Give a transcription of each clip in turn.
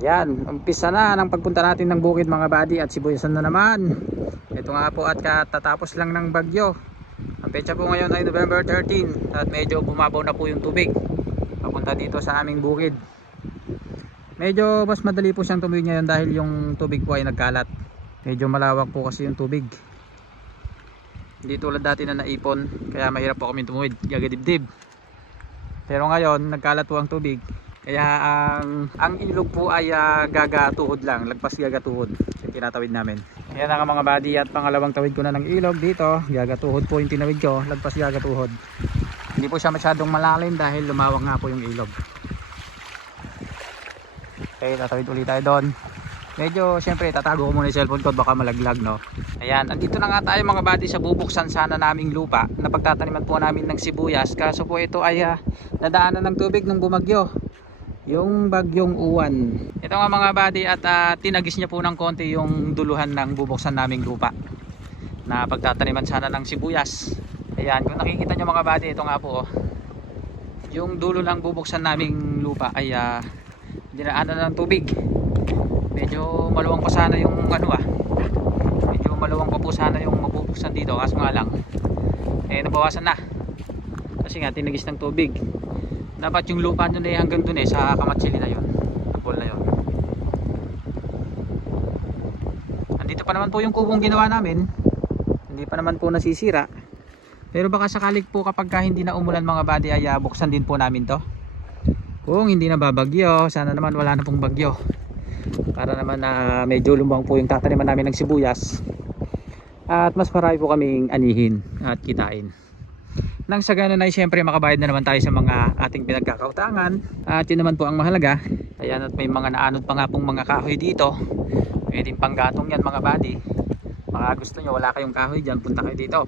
Yan, umpisa na ng pagpunta natin ng bukid mga buddy at sibuyasan na naman. Ito nga po at katatapos lang ng bagyo. Ang petsa po ngayon ay November 13 at medyo bumabaw na po yung tubig. Papunta dito sa aming bukid. Medyo mas madali po siyang tumigil ngayon dahil yung tubig po ay nagkalat. Medyo malawak po kasi yung tubig. Hindi tulad dati na naipon kaya mahirap po kami tumuwid, gagadibdib. Pero ngayon nagkalat po ang tubig kaya ang ang ilog po ay uh, gagatuhod lang, lagpas gagatuhod yung tinatawid namin. Ayan na nga mga buddy at pangalawang tawid ko na ng ilog dito, gagatuhod po yung tinawid ko, lagpas gagatuhod. Hindi po siya masyadong malalim dahil lumawak nga po yung ilog. Okay, tatawid ulit tayo doon. Medyo syempre tatago ko muna yung cellphone ko baka malaglag no. Ayan, andito na nga tayo mga buddy sa bubuksan sana naming lupa na pagtataniman po namin ng sibuyas. Kaso po ito ay uh, nadaanan ng tubig ng bumagyo yung bagyong uwan. Ito nga mga buddy at uh, tinagis niya po ng konti yung duluhan ng bubuksan naming lupa. Na pagtataniman sana ng sibuyas. Ayan kung nakikita nyo mga buddy ito nga po oh. yung dulo ng bubuksan naming lupa ay uh, dinaanan ng tubig. Medyo maluwang pa sana yung ano ah. Medyo maluwang pa po sana yung mabubuksan dito kaso nga lang eh nabawasan na. Kasi nga tinagis ng tubig dapat yung lupa nyo na eh, hanggang dun eh sa kamatsili na yon pool na yon andito pa naman po yung kubong ginawa namin. Hindi pa naman po nasisira. Pero baka sakalik po kapag ka hindi na umulan mga body ay uh, buksan din po namin to. Kung hindi na babagyo sana naman wala na pong bagyo. Para naman na uh, medyo lumbang po yung tataniman namin ng sibuyas. At mas marami po kaming anihin at kitain nang sa ganun ay syempre makabayad na naman tayo sa mga ating pinagkakautangan. At yun naman po ang mahalaga. Ayan at may mga naanod pa nga pong mga kahoy dito. Pwedeng panggatong yan mga buddy. Baka gusto nyo wala kayong kahoy dyan punta kayo dito.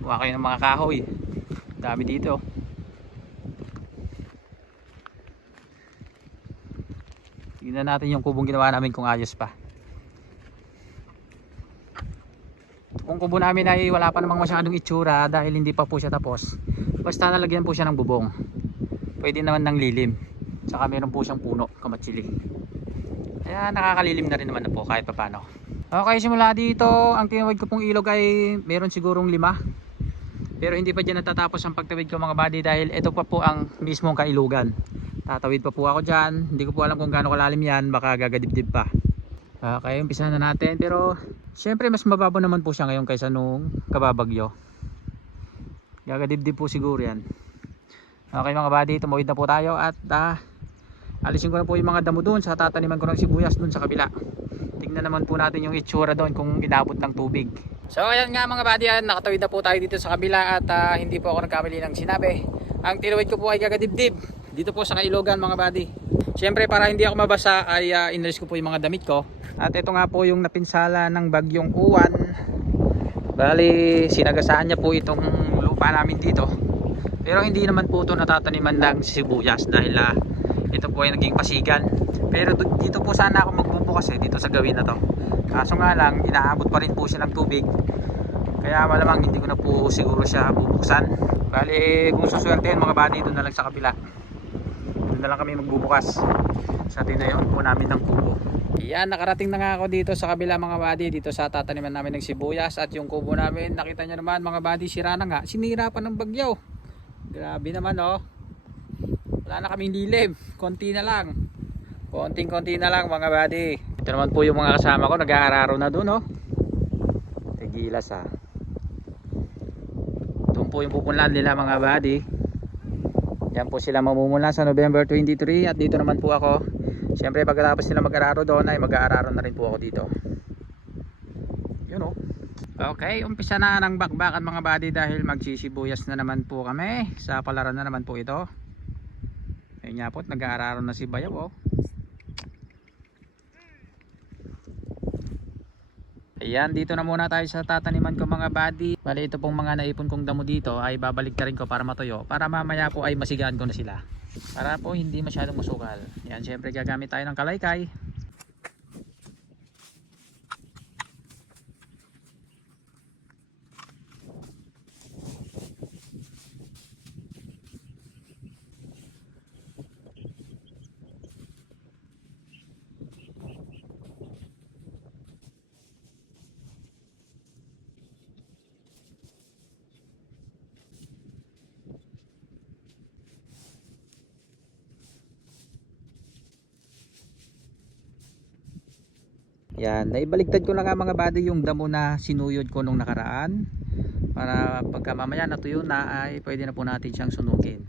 Kuha kayo ng mga kahoy. Dami dito. Tingnan natin yung kubong ginawa namin kung ayos pa kung kubo namin ay wala pa namang masyadong itsura dahil hindi pa po siya tapos basta nalagyan po siya ng bubong. Pwede naman ng lilim. Saka meron po siyang puno kamatsili. Kaya nakakalilim na rin naman na po kahit papano. Okay simula dito ang tinawid ko pong ilog ay meron sigurong lima. Pero hindi pa dyan natatapos ang pagtawid ko mga buddy dahil ito pa po ang mismong kailugan. Tatawid pa po ako dyan. Hindi ko po alam kung gaano kalalim yan. Baka gagadibdib pa okay umpisa na natin pero Siyempre mas mababaw naman po siya ngayon kaysa nung kababagyo. Gagadibdib po siguro yan. Okay mga buddy, tumawid na po tayo at uh, alisin ko na po yung mga damo doon sa tataniman ko ng sibuyas doon sa kabila. Tingnan naman po natin yung itsura doon kung inabot ng tubig. So ayan nga mga buddy, yan, nakatawid na po tayo dito sa kabila at uh, hindi po ako nagkamali ng sinabi. Ang tinawid ko po ay gagadibdib dito po sa kailogan mga buddy. Siyempre para hindi ako mabasa ay uh, inalis ko po yung mga damit ko at ito nga po yung napinsala ng bagyong uwan. Bali, sinagasaan niya po itong lupa namin dito. Pero hindi naman po ito natataniman ng sibuyas dahil uh, ito po ay naging pasigan. Pero dito po sana ako magbubukas eh, dito sa gawin na to. Kaso nga lang, inaabot pa rin po siya ng tubig. Kaya malamang hindi ko na po siguro siya bubuksan. Bali, kung suswertein mga body, doon na lang sa kabila. Doon na lang kami magbubukas. Sa tinayon po namin ng kubo. Yan, nakarating na nga ako dito sa kabila mga buddy, dito sa tataniman namin ng sibuyas at yung kubo namin, nakita nyo naman mga buddy, sira na nga, sinira pa ng bagyo. Grabe naman oh. Wala na kaming lilim, konti na lang. Konting konti na lang mga buddy. Ito naman po yung mga kasama ko, nag-aararo na dun oh. Tegilas ah. Doon po yung pupunlan nila mga buddy. Yan po sila mamumula sa November 23 at dito naman po ako Siyempre pagkatapos nila mag-araro doon ay mag-aararo na rin po ako dito. Yun oh. Okay, umpisa na ng bakbakan mga buddy dahil magsisibuyas na naman po kami. Sa palaran na naman po ito. Ayun nga po, nag-aararo na si Bayaw oh. Ayan, dito na muna tayo sa tataniman ko mga buddy. Bali ito pong mga naipon kong damo dito ay babalik ta rin ko para matuyo. Para mamaya po ay masigaan ko na sila para po hindi masyadong masukal yan syempre gagamit tayo ng kalaykay Yan, naibaligtad ko na nga mga buddy yung damo na sinuyod ko nung nakaraan para pagka mamaya natuyo na ay pwede na po natin siyang sunugin.